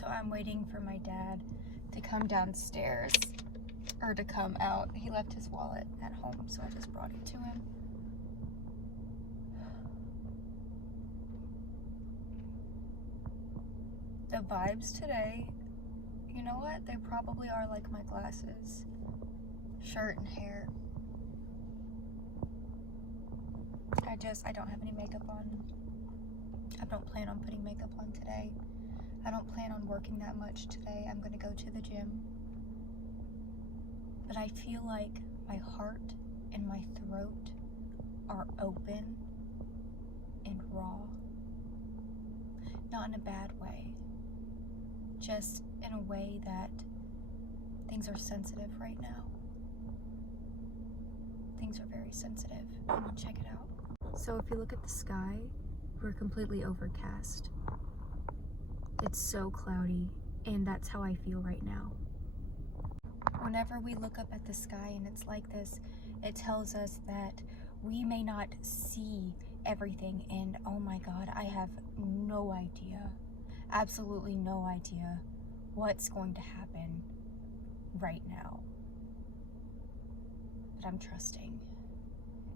So I'm waiting for my dad to come downstairs, or to come out. He left his wallet at home, so I just brought it to him. The vibes today, you know what? They probably are like my glasses, shirt, and hair. I don't have any makeup on. I don't plan on putting makeup on today. I don't plan on working that much today. I'm gonna go to the gym. But I feel like my heart and my throat are open and raw. Not in a bad way. Just in a way that things are sensitive right now. Things are very sensitive. I'm gonna check it out. So if you look at the sky, we're completely overcast. It's so cloudy, and that's how I feel right now. Whenever we look up at the sky and it's like this, it tells us that we may not see everything, and oh my God, I have no idea, absolutely no idea what's going to happen right now. But I'm trusting.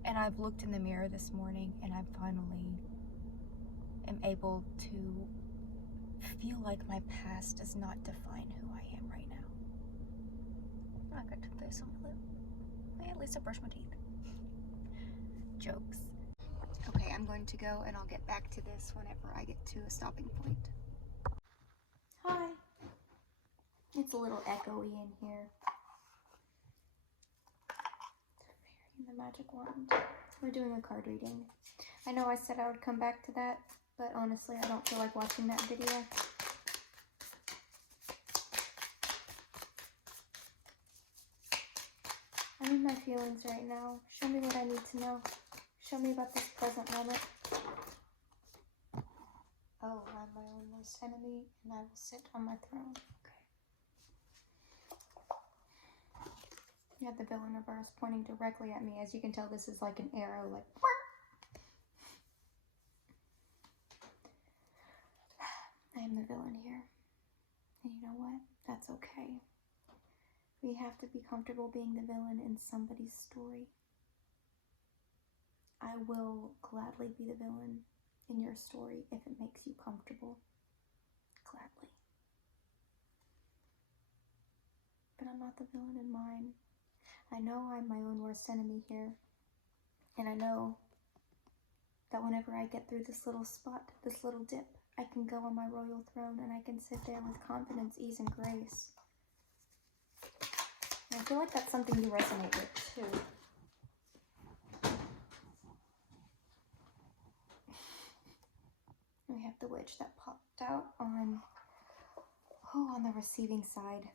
And I've looked in the mirror this morning and I finally am able to feel like my past does not define who I am right now. I got toothpaste on my lip. Hey, at least I brushed my teeth. Jokes. Okay, I'm going to go and I'll get back to this whenever I get to a stopping point. Hi. It's a little echoey in here. The magic wand. We're doing a card reading. I know I said I would come back to that, but honestly, I don't feel like watching that video. I'm in my feelings right now. Show me what I need to know. Show me about this present moment. Oh, I'm my own worst enemy, and I will sit on my throne. You have the villain reverse pointing directly at me. As you can tell, this is like an arrow, like... I am the villain here. And you know what? That's okay. We have to be comfortable being the villain in somebody's story. I will gladly be the villain in your story if it makes you comfortable. Gladly. But I'm not the villain in mine. I know I'm my own worst enemy here, and I know that whenever I get through this little spot, this little dip, I can go on my royal throne and I can sit there with confidence, ease, and grace. And I feel like that's something you resonate with too. We have the witch that popped out on the receiving side.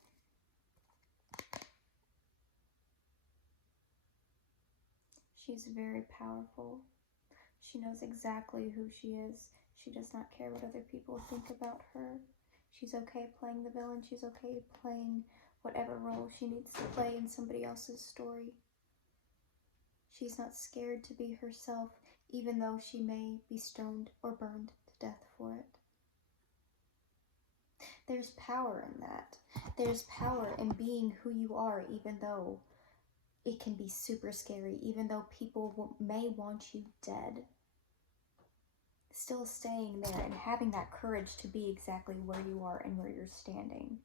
She's very powerful. She knows exactly who she is. She does not care what other people think about her. She's okay playing the villain. She's okay playing whatever role she needs to play in somebody else's story. She's not scared to be herself, even though she may be stoned or burned to death for it. There's power in that. There's power in being who you are, even though it can be super scary, even though people may want you dead. Still staying there and having that courage to be exactly where you are and where you're standing.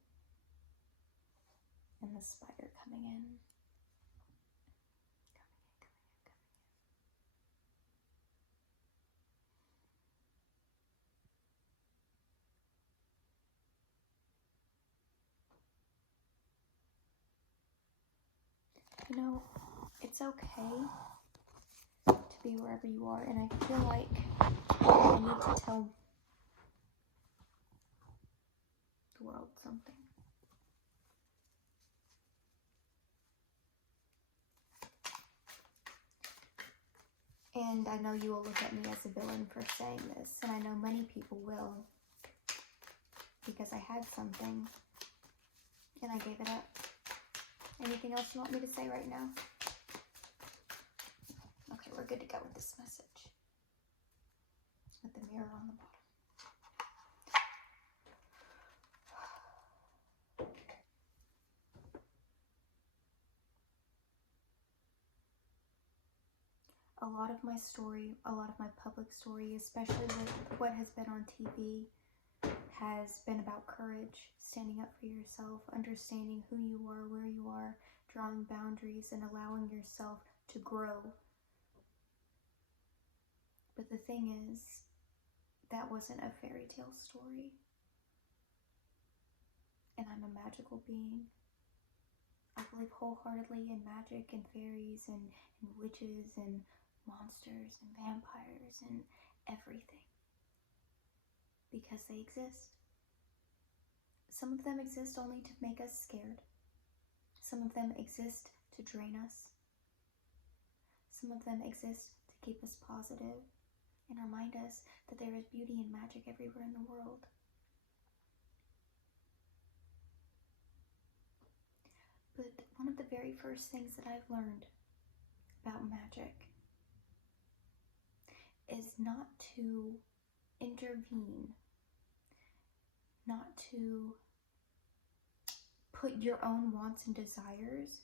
And the spider coming in. You know, it's okay to be wherever you are, and I feel like I need to tell the world something. And I know you will look at me as a villain for saying this, and I know many people will, because I had something, and I gave it up. Anything else you want me to say right now? Okay, we're good to go with this message. With the mirror on the bottom. a lot of my story, a lot of my public story, especially with what has been on TV, has been about courage, standing up for yourself, understanding who you are, where you are, drawing boundaries, and allowing yourself to grow. But the thing is, that wasn't a fairy tale story. And I'm a magical being. I believe wholeheartedly in magic and fairies and witches and monsters and vampires and everything. Because they exist. Some of them exist only to make us scared. Some of them exist to drain us. Some of them exist to keep us positive and remind us that there is beauty and magic everywhere in the world. But one of the very first things that I've learned about magic is not to intervene, not to put your own wants and desires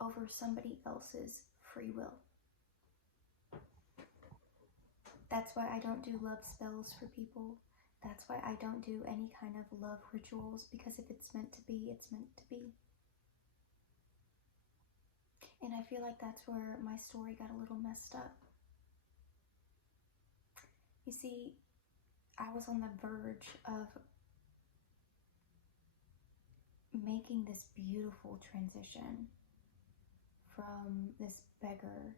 over somebody else's free will. That's why I don't do love spells for people. That's why I don't do any kind of love rituals, because if it's meant to be, it's meant to be. And I feel like that's where my story got a little messed up. You see, I was on the verge of making this beautiful transition from this beggar,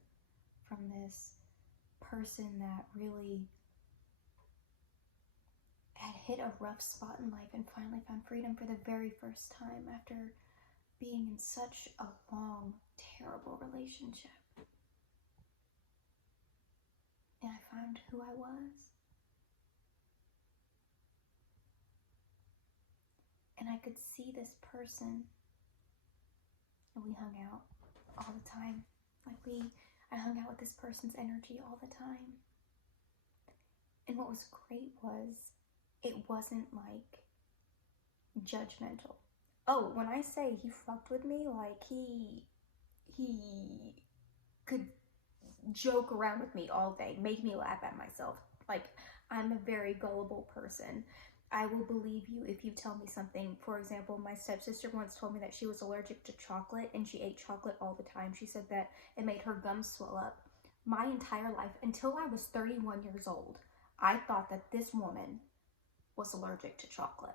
from this person that really had hit a rough spot in life and finally found freedom for the very first time after being in such a long, terrible relationship. And I found who I was. And I could see this person, and we hung out all the time. I hung out with this person's energy all the time. And what was great was, it wasn't like judgmental. Oh, when I say he fucked with me, like he could joke around with me all day, make me laugh at myself. Like, I'm a very gullible person. I will believe you if you tell me something. For example, my stepsister once told me that she was allergic to chocolate and she ate chocolate all the time. She said that it made her gums swell up. My entire life, until I was 31 years old, I thought that this woman was allergic to chocolate.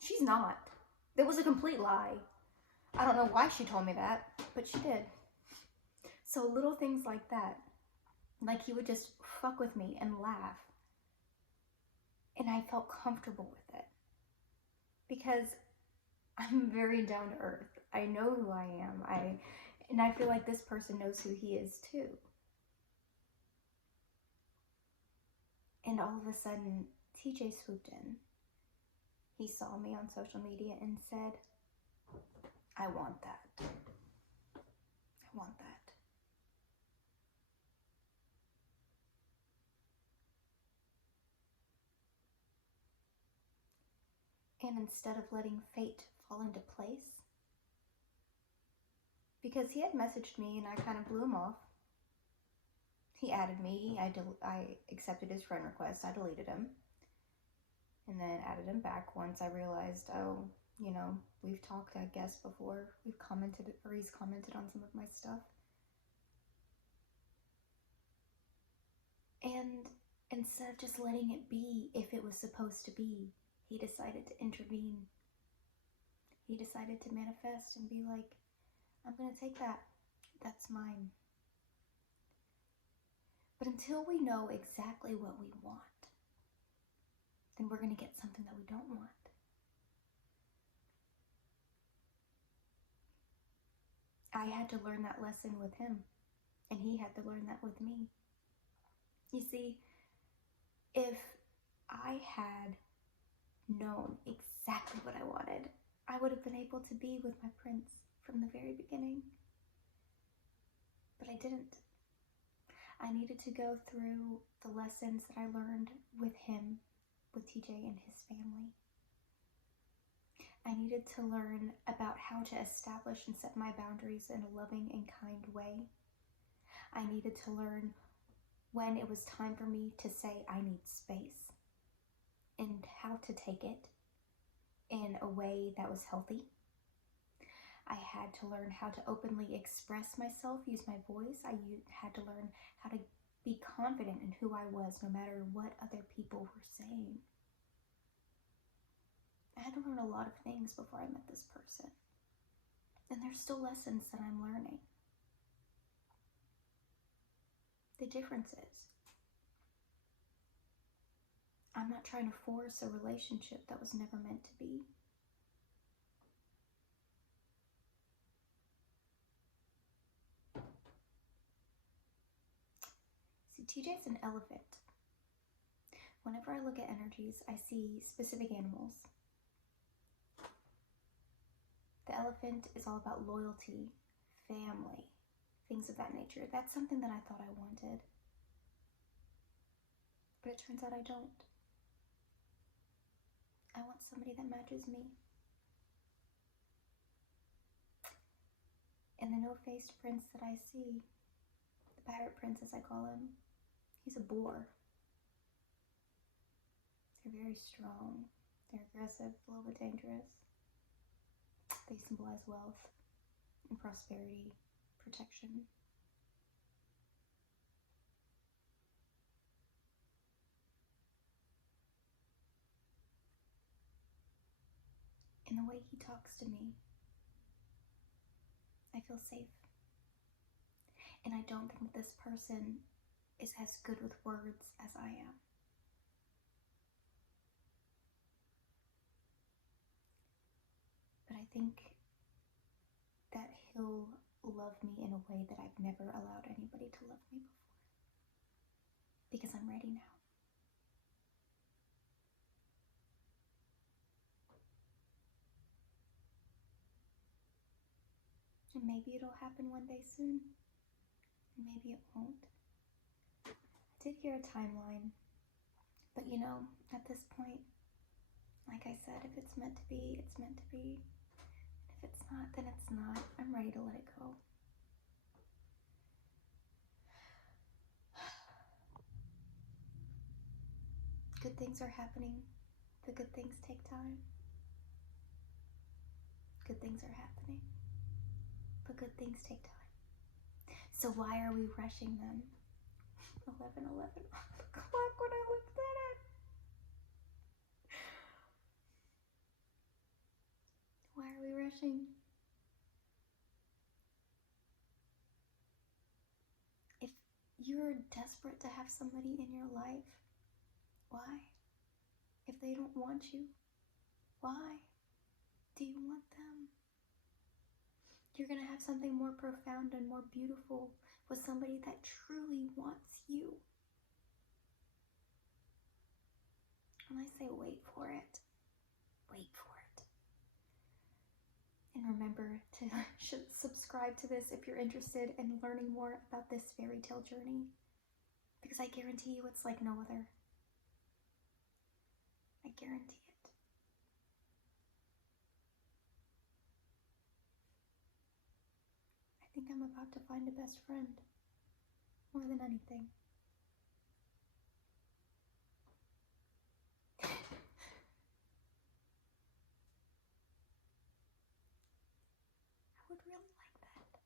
She's not. It was a complete lie. I don't know why she told me that, but she did. So little things like that, like he would just fuck with me and laugh. And I felt comfortable with it because I'm very down to earth. I know who I am. And I feel like this person knows who he is too. And all of a sudden, TJ swooped in. He saw me on social media and said, I want that. I want that. And instead of letting fate fall into place, because he had messaged me and I kind of blew him off. He added me, I accepted his friend request, I deleted him, and then added him back once I realized, oh, you know, we've talked, I guess, before. We've commented, or he's commented on some of my stuff. And instead of just letting it be if it was supposed to be, he decided to intervene. He decided to manifest and be like, I'm going to take that. That's mine. But until we know exactly what we want, then we're going to get something that we don't want. I had to learn that lesson with him, and he had to learn that with me. You see, if I had known exactly what I wanted, I would have been able to be with my prince from the very beginning. But I didn't. I needed to go through the lessons that I learned with him, with TJ and his family. I needed to learn about how to establish and set my boundaries in a loving and kind way. I needed to learn when it was time for me to say I need space and how to take it in a way that was healthy. I had to learn how to openly express myself, use my voice. I had to learn how to be confident in who I was, no matter what other people were saying. I had to learn a lot of things before I met this person. And there's still lessons that I'm learning. The difference is, I'm not trying to force a relationship that was never meant to be. See, TJ's an elephant. Whenever I look at energies, I see specific animals. The elephant is all about loyalty, family, things of that nature. That's something that I thought I wanted. But it turns out I don't. I want somebody that matches me. And the no-faced prince that I see, the pirate prince as I call him, he's a boar. They're very strong. They're aggressive, a little bit dangerous. They symbolize wealth and prosperity, protection. In the way he talks to me, I feel safe. And I don't think this person is as good with words as I am. But I think that he'll love me in a way that I've never allowed anybody to love me before. Because I'm ready now. And maybe it'll happen one day soon. And maybe it won't. I did hear a timeline. But you know, at this point, like I said, if it's meant to be, it's meant to be. And if it's not, then it's not. I'm ready to let it go. Good things are happening. The good things take time. Good things are happening. But good things take time. So why are we rushing them? 11:11 on the clock when I looked at it. Why are we rushing? If you're desperate to have somebody in your life, why? If they don't want you, why do you want them? You're going to have something more profound and more beautiful with somebody that truly wants you. When I say wait for it, wait for it. And remember to subscribe to this if you're interested in learning more about this fairy tale journey, because I guarantee you it's like no other. I guarantee it. I think I'm about to find a best friend, more than anything. I would really like that.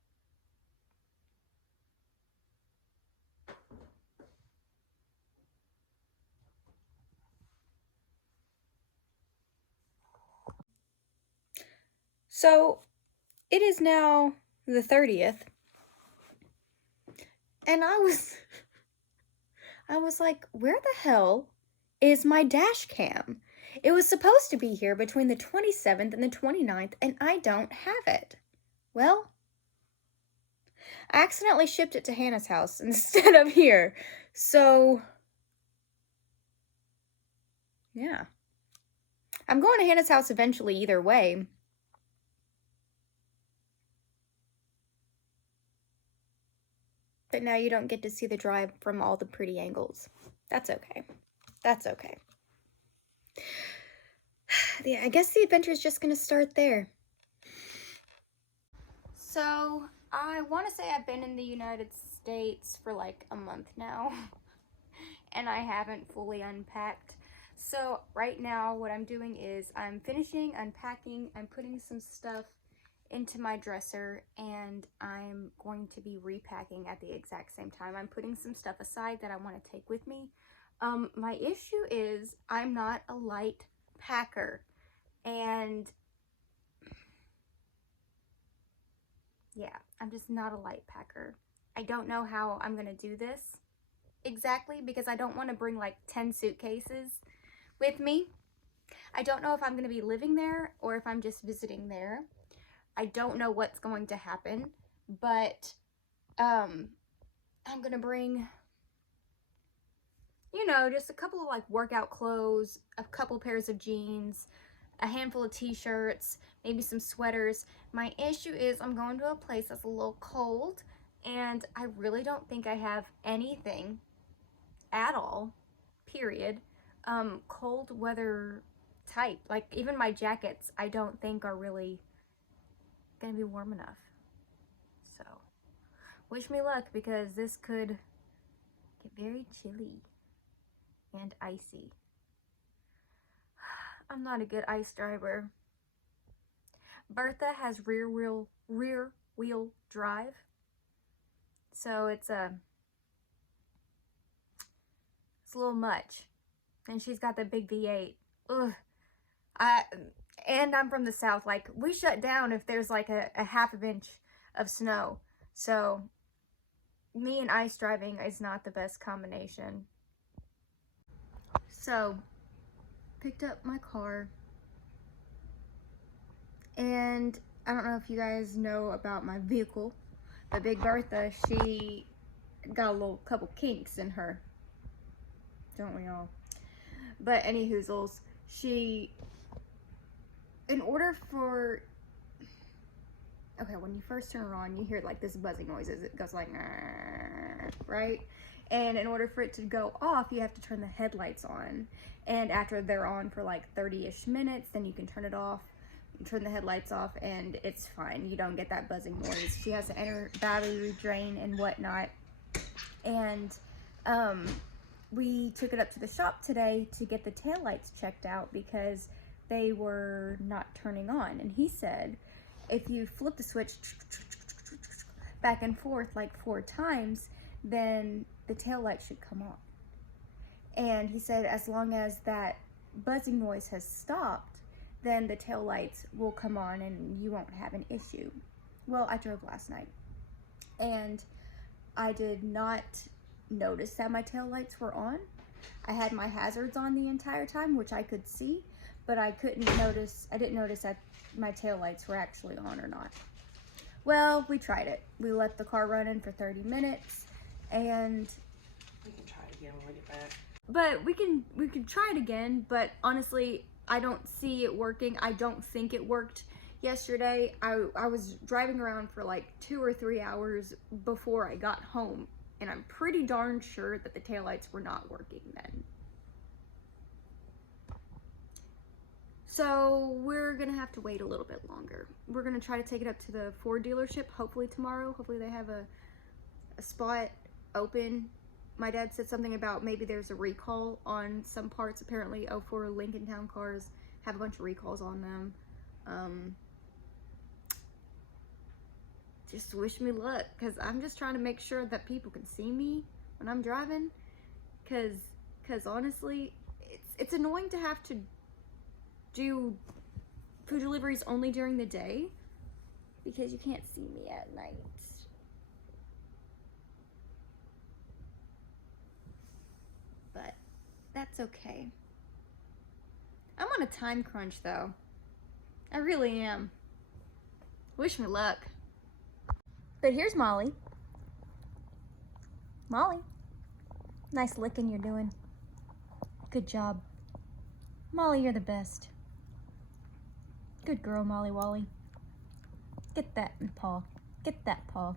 So, it is now the 30th. And I was like, where the hell is my dash cam? It was supposed to be here between the 27th and the 29th, and I don't have it. Well, I accidentally shipped it to Hannah's house instead of here. So, yeah. I'm going to Hannah's house eventually either way. But now you don't get to see the drive from all the pretty angles. That's okay. That's okay. I guess the adventure is just gonna start there. So, I want to say I've been in the United States for like a month now, and I haven't fully unpacked. So, right now, what I'm doing is I'm finishing unpacking, I'm putting some stuff into my dresser, and I'm going to be repacking at the exact same time. I'm putting some stuff aside that I want to take with me. My issue is I'm not a light packer, and yeah, I'm just not a light packer. I don't know how I'm gonna do this exactly because I don't want to bring like 10 suitcases with me. I don't know if I'm gonna be living there or if I'm just visiting there. I don't know what's going to happen, but I'm gonna bring, you know, just a couple of like workout clothes, a couple pairs of jeans, a handful of t-shirts, maybe some sweaters. My issue is I'm going to a place that's a little cold, and I really don't think I have anything at all, period, cold weather type. Like even my jackets I don't think are really gonna be warm enough. So wish me luck, because this could get very chilly and icy. I'm not a good ice driver. Bertha has rear wheel drive, so it's a little much, and she's got the big V8. Ugh. And I'm from the south. Like, we shut down if there's like a half an inch of snow. So me and ice driving is not the best combination. So picked up my car, and I don't know if you guys know about my vehicle, but Big Bertha, she got a little couple kinks in her, don't we all? But any hoozles, she, in order for, okay, when you first turn it on, you hear like this buzzing noises. It goes like, right? And in order for it to go off, you have to turn the headlights on. And after they're on for like 30-ish minutes, then you can turn it off. You turn the headlights off, and it's fine. You don't get that buzzing noise. She has to enter battery drain and whatnot. And we took it up to the shop today to get the taillights checked out because they were not turning on. And he said, if you flip the switch back and forth like 4 times, then the taillight should come on. And he said as long as that buzzing noise has stopped, then the taillights will come on and you won't have an issue. Well, I drove last night, and I did not notice that my taillights were on. I had my hazards on the entire time, which I could see, but I didn't notice that my taillights were actually on or not. Well, we tried it. We let the car run in for 30 minutes, and we can try it again when we get back. But we can try it again, but honestly, I don't see it working. I don't think it worked yesterday. I was driving around for like 2 or 3 hours before I got home, and I'm pretty darn sure that the taillights were not working then. So we're gonna have to wait a little bit longer. We're gonna try to take it up to the Ford dealership, hopefully tomorrow. Hopefully they have a spot open. My dad said something about maybe there's a recall on some parts. Apparently 04 Lincoln Town cars have a bunch of recalls on them. Just wish me luck, because I'm just trying to make sure that people can see me when I'm driving, because honestly, it's annoying to have to do food deliveries only during the day because you can't see me at night. But that's okay. I'm on a time crunch though. I really am. Wish me luck. But here's Molly. Molly. Nice licking you're doing. Good job. Molly, you're the best. Good girl, Molly Wally. Get that paw. Get that paw.